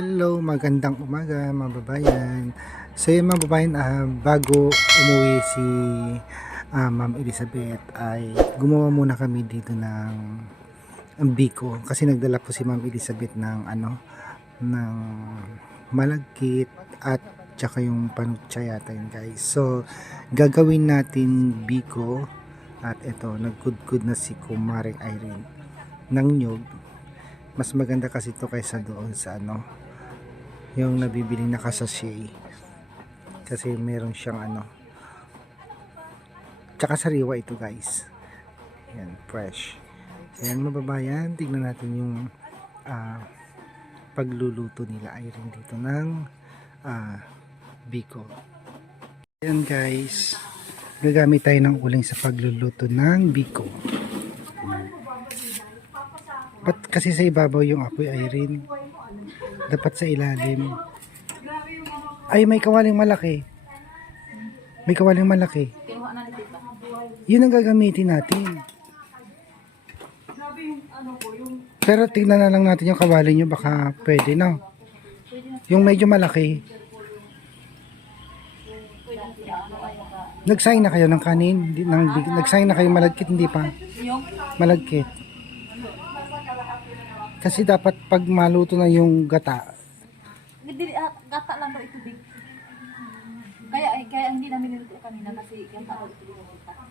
Hello, magandang umaga mga babayan. So yun mga babayan, bago umuwi si Ma'am Elizabeth ay gumawa muna kami dito ng biko kasi nagdala po si Ma'am Elizabeth ng ng malagkit at tsaka yung panutsa yata yun guys. So gagawin natin biko at ito nagkudkud na si Kumaring Irene ng nyug. Mas maganda kasi ito kaysa doon sa yung nabibiling nakasashay kasi meron siyang tsaka sariwa ito guys, yan, fresh. So yan mababayan, tignan natin yung pagluluto nila Irene dito ng biko. Yan guys, gagamit tayo ng uling sa pagluluto ng biko. Ba't kasi sa ibabaw yung apoy Irene? Dapat sa ilalim. Ay, may kawaling malaki. May kawaling malaki. Yun ang gagamitin natin. Pero tignan na lang natin yung kawali nyo. Baka pwede, no? Yung medyo malaki. Nagsaing na kayo ng kanin? Nagsaing na kayo malagkit? Hindi pa? Malagkit. Kasi dapat pag maluto na yung gata. Gata lang daw ito big. Kaya hindi namin niluto kanina kasi gata daw ito gata.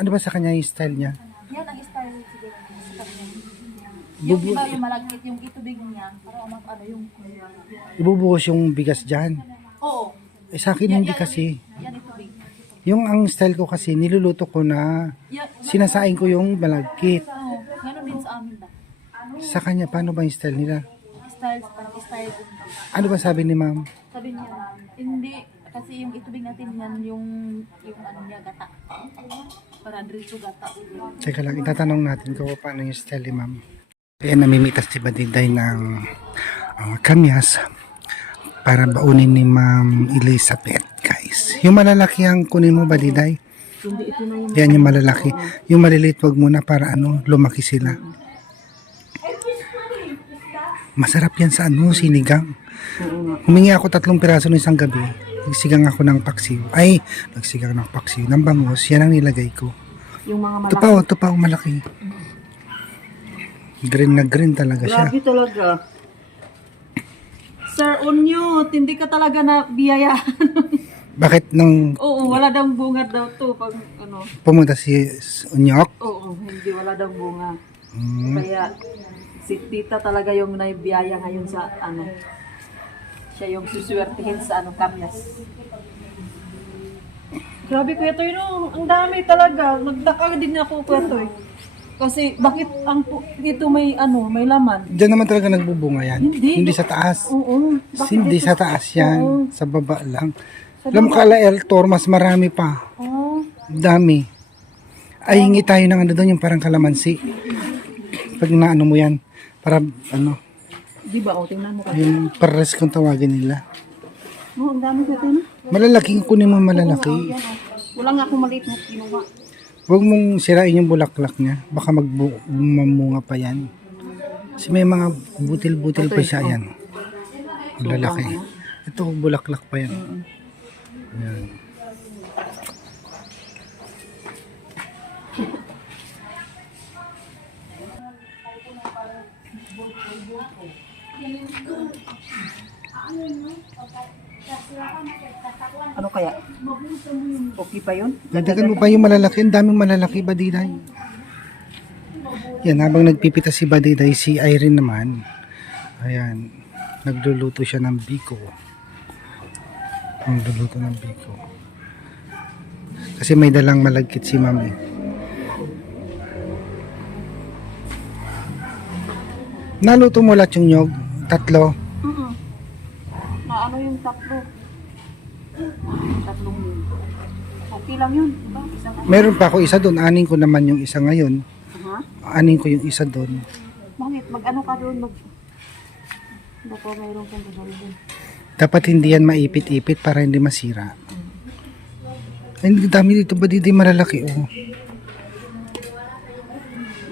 Ano ba sa kanya yung style niya? Yan ang style siguro sa kanya. Yung iba yung malagkit, yung itubig niya, para yung Ibubuhos yung bigas dyan. oo. Sa akin hindi kasi. Yan itubig. Yung ang style ko kasi niluluto ko na sinasaing ko yung malagkit. Oo, gano'n din sa amin na. Sa kanya, paano ba yung style nila? Parang style. Ano ba sabi ni ma'am? Sabi niya, hindi, kasi yung itubig natin yan, yung niya, gata. Para diretso gata. Teka lang, itatanong natin kung paano yung style ni ma'am. Ayan, namimitas si Badiday ng kamyas para baunin ni Ma'am Elizabeth, guys. Yung malalaki ang kunin mo, Badiday? Hindi, ito na yung... Yan yung malalaki. Yung maliliit, wag muna para lumaki sila. Masarap yan sa sinigang. Humingi ako 3 piraso ng isang gabi. Nagsigang ako ng paksiw. Nagsigang ng paksiw. Ng bangus. Yan ang nilagay ko. Yung mga malaki. Ito pa, malaki. Green na green talaga siya. Grabe talaga. Sir Onyo, hindi ka talaga na biyaya. Bakit nung Oo, wala daw bunga daw to pag pumunta si Unyok? Oo, hindi wala daw bunga. Kaya si tita talaga yung naibiyaya ngayon sa siya yung suswertihin sa kamyas. Grabe Kuya Toy, no, ang dami talaga. Nagtaka din ako Kuya Toy. Kasi bakit ito may may laman? Diyan naman talaga nagbubunga yan. Hindi sa taas. Oo. Hindi sa taas yan. Oo. Sa baba lang. Alam mo kala Eltor, mas marami pa. Oh. Dami. Ay, hingi tayo ng doon yung parang kalamansi. Pag naano mo yan. Para Di ba? O, tingnan mo kasi. yung pares kung tawagin nila. Oo, ang dami Kuya Toy, no? Malalaking kunin mo malaki. Wala nga akong maliit na kinuha. Huwag mong sirain yung bulaklak niya. Baka mamunga pa yan. Kasi may mga butil-butil pa siya yan. Malalaki. Ito, bulaklak pa yan. Yan. Ano kaya? Okay pa yun? Dagdagan mo pa yung malalaki. Ang daming malalaki, Badiday. Yan, habang nagpipita si Badiday, si Irene naman, ayan, nagluluto siya ng biko. Nagluluto ng biko. Kasi may dalang malagkit si mami. Naluto mo lahat yung nyog? 3? Na yung tatlo? Tatlong yun. Okay lang yun. Diba? Meron pa ako isa doon. Anin ko naman yung isa ngayon. Anin ko yung isa doon. Bakit? Mag-ano ka doon? Baka mayroon kang doon. Dapat hindi yan maipit-ipit para hindi masira. Ay, dami dito ba dito malalaki? Oh.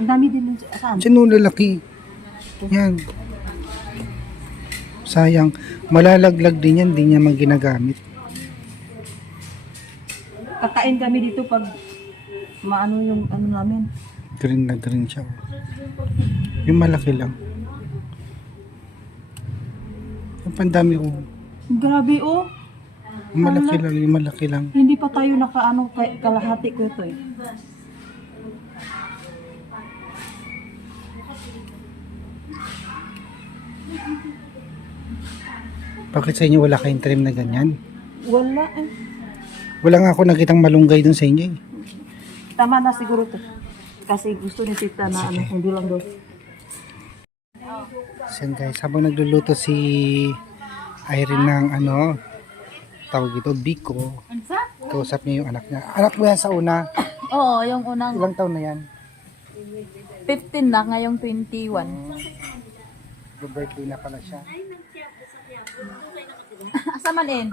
Ang dami din nun saan? Sino lalaki? Yan. Sayang. Malalaglag din yan. Di niya man ginagamit. Kakain kami dito pag maano yung ano namin. Green na green siya. Oh. Yung malaki lang. Yung pandami oh. Grabe oh. Yung malaki lang. Yung malaki lang. Hindi pa tayo nakaano kalahati ko ito eh. Bakit sa inyo wala kayong trim na ganyan? Wala eh. Wala nga ako nakitang malunggay dun sa inyo eh. Tama na siguro to. Kasi gusto ni tita na ano, hindi lang daw. So yun guys, habang nagluluto si Irene ng ano, tawag ito, Biko, kausap niya yung anak niya. Anak mo yan sa una, Oo, yung unang ilang taon na yan? 15 na, ngayong 21. Birthday na pala siya. Asa man in?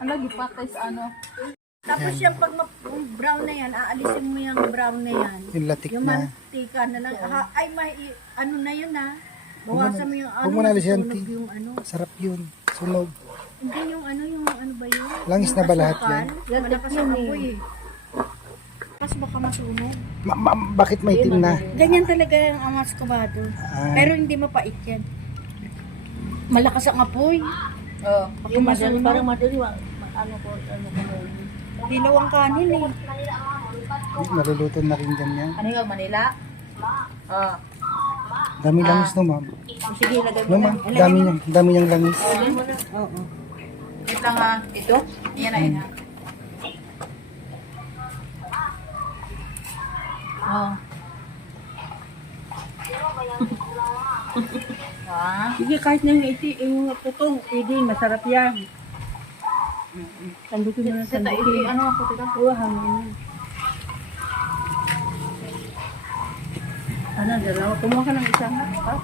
Ano, gipatay sa ano? Tapos yung pag brown na yan, aalisin mo yung brown na yan. Yung latik Yung na. mantika na lang. Ay, ano na yun ha. Bawasan mo yung ano. Huwag mo na alisin, sunog T. yung ano. Sarap yun. Sunog. Hindi yung ano ba yun? Langis na ba lahat yan? Malakas ang apoy eh. Tapos baka masunog. Bakit may itim na? Ganyan talaga yung amas kubado. Ah. Pero hindi mapait yan. Malakas ang apoy. Oo. Yung masunog. Parang madali, ano ko. Dilaw ang kanin eh. Naluluto na rin ganyan. Ano yung Manila? Oo. Dami langis no ma'am. Sige, lagay No mo ma'am, dami niyang langis. Oo. Ito lang ha. Ito? Yan na yun ha. Oo. Ah. Sige, kahit na yung putong, pwede, masarap yan. Tandukin mo na Tita, ano ako tita? hangin. Ano, dalawa. Kumuha ka ng isang ha?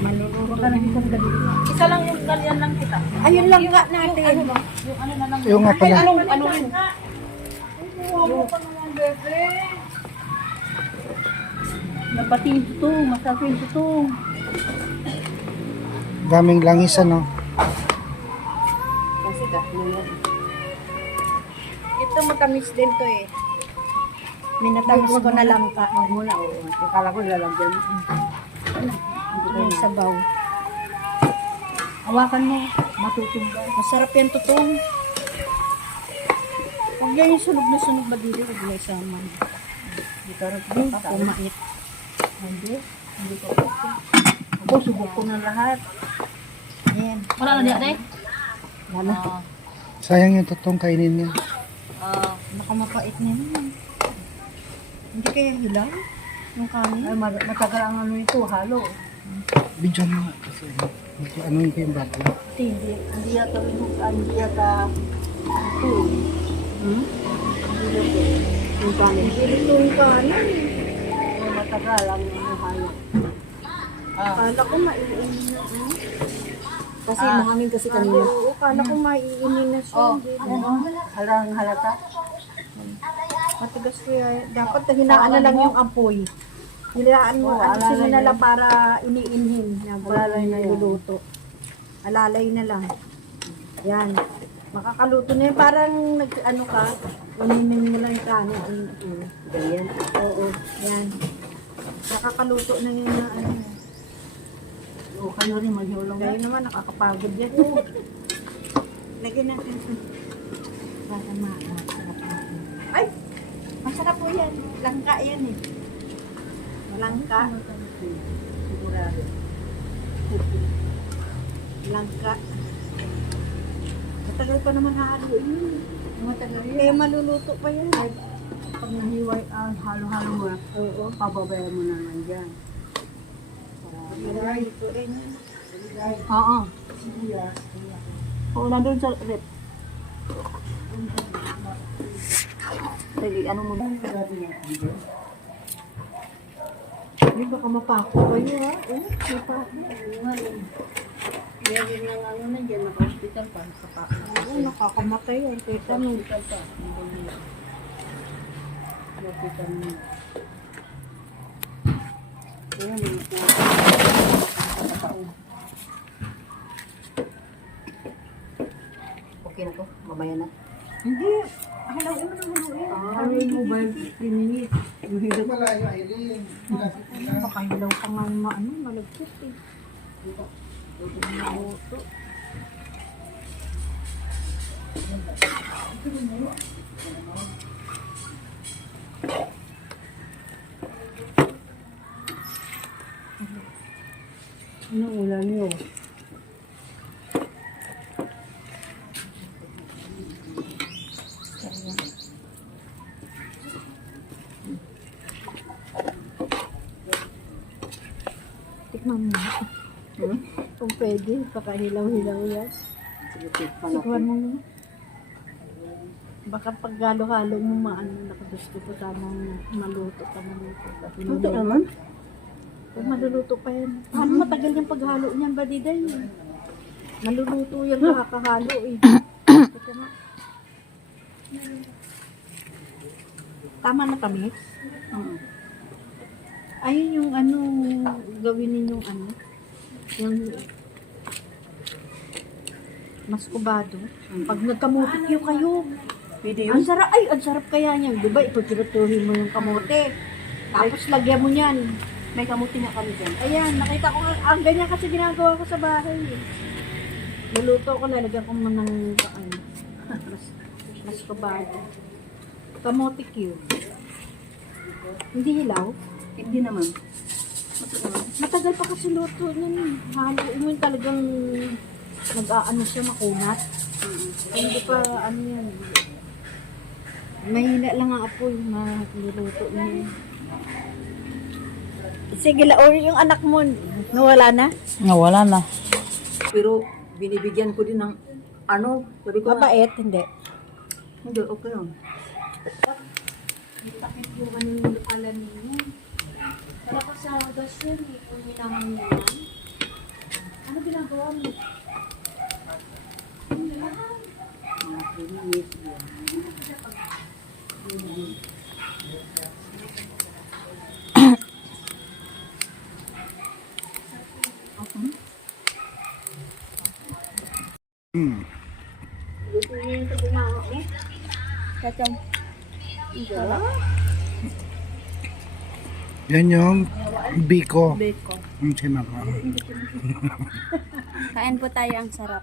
Manuluto ka ng isang ganito. Isa lang yung ganyan lang kita. Ayun lang nga natin. Yung ano na lang. Yung nga pala. Ano rin? Napatin ito, masarapin ito. Daming langis ano. Kasi tatlo yan. Ito matamis din to eh. Minatamis ko na langka. Magmula, oo. Akala ko lalagyan. Yung sabaw. Hawakan mo. Matutumba. Masarap yan tutong. Huwag yan yung sunog na sunog ba dito? Huwag na isama. Hindi ka rin Kumait. Hindi. Hindi ko. Ako, subok ko na lahat. Yan. Wala na diyan eh? Wala. Sayang yung tutong kainin niya. Nakamapait na naman. Hindi kaya hilaw? Yung kanin? Ay, matagal ang ano ito, halo. Bidyan mo. Kasi ano yung yung bago. Hindi yata hindi yata ito. Yung kanin. Ito yung kanin. Matagal ang ano halo. Kala ko maiinin na. Kasi mahangin kasi kanina. Oo, kala ko maiinin na siya. Oh, Hindi. halang halata. Matigas ko yan. Dapat hinaan na lang yung apoy. Hinaan mo, alisin mo na lang para iniinhin. Alalay na yan. Luluto. Alalay na lang. Yan. Makakaluto na yan. Parang ano ka, uninin mo lang yung kanin. Ganyan. Oo, yan. Nakakaluto na yun na ano. O, kayo rin maghulong Kaya naman nakakapagod yan. Lagyan natin. Para masarap natin. Ay! Masarap po yan. Langka yan eh. Langka. Sigurado. Langka. Matagal pa naman hahaluin yun. Matagal yun. Kaya maluluto pa yan. Pag nahiway ang halo-halo mo, Oo. pababayan mo na lang dyan. Lutuin yan. Oo. Oo, nandun sa rep. Sige, ano mo? Ay, baka mapako kayo ha. Mapako. Meron lang ano na dyan, naka-hospital pa. Oo, nakakamatay yan. Teta mo. Hospital pa. Hospital mo. Ayan, nakakataon. Kamaya na. Hindi. Haluin mo na haluin. Haluin mo ba 15 minutes? Malayo, Aileen. Baka hilaw pa nga malagkit eh. Luto. Anong ulam niyo? Tikman mo. Kung pwede, baka hilaw-hilaw yan. Sige, tikman Tikman natin. mo muna. Baka pag halo-halo mo nakagusto ko sanang maluto pa maluto. Luto naman. Kung maluluto pa yan. Paano matagal yung paghalo niyan, Badiday? Maluluto yan kakahalo eh. Ito na. Tama na tamis? Ayun yung gawin ninyong yung maskubado. Pag nagkamote kayo, Pwede yun? ang sarap kaya niyan. Diba, ipagkilutuhin mo yung kamote. Tapos lagyan mo niyan. May kamuti na kami dyan. Ayan, nakita ko, ang ganyan kasi ginagawa ko sa bahay. Eh. Luluto ko, lalagyan ko mo ng maskubado. Kamote cube. Hindi hilaw. Hindi naman. Ito naman. Matagal pa kasi luto niyan. Haluin mo yung talagang nag-aano siya, makunat. Hindi pa yan. Mahina lang ang apoy, maluluto niya. Sige, lauri yung anak mo. Nawala na? Nawala na. Pero binibigyan ko din ng sabi ko, Mabait, hindi. hindi, okay yun. Takit yung alam niyo. Para ka sa gas yun, kung hinangan mo yan. Ano ginagawa mo? Mga prinis. Gusto niyo yung pagbumango eh? Kacang. Yan yung biko. Beko. Si Mama. Kain po tayo, ang sarap.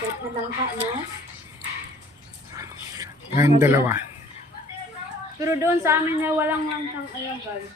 Sarap na lang ka, no? Yan dalawa. Pero doon sa amin na walang langkang ayaw, guys.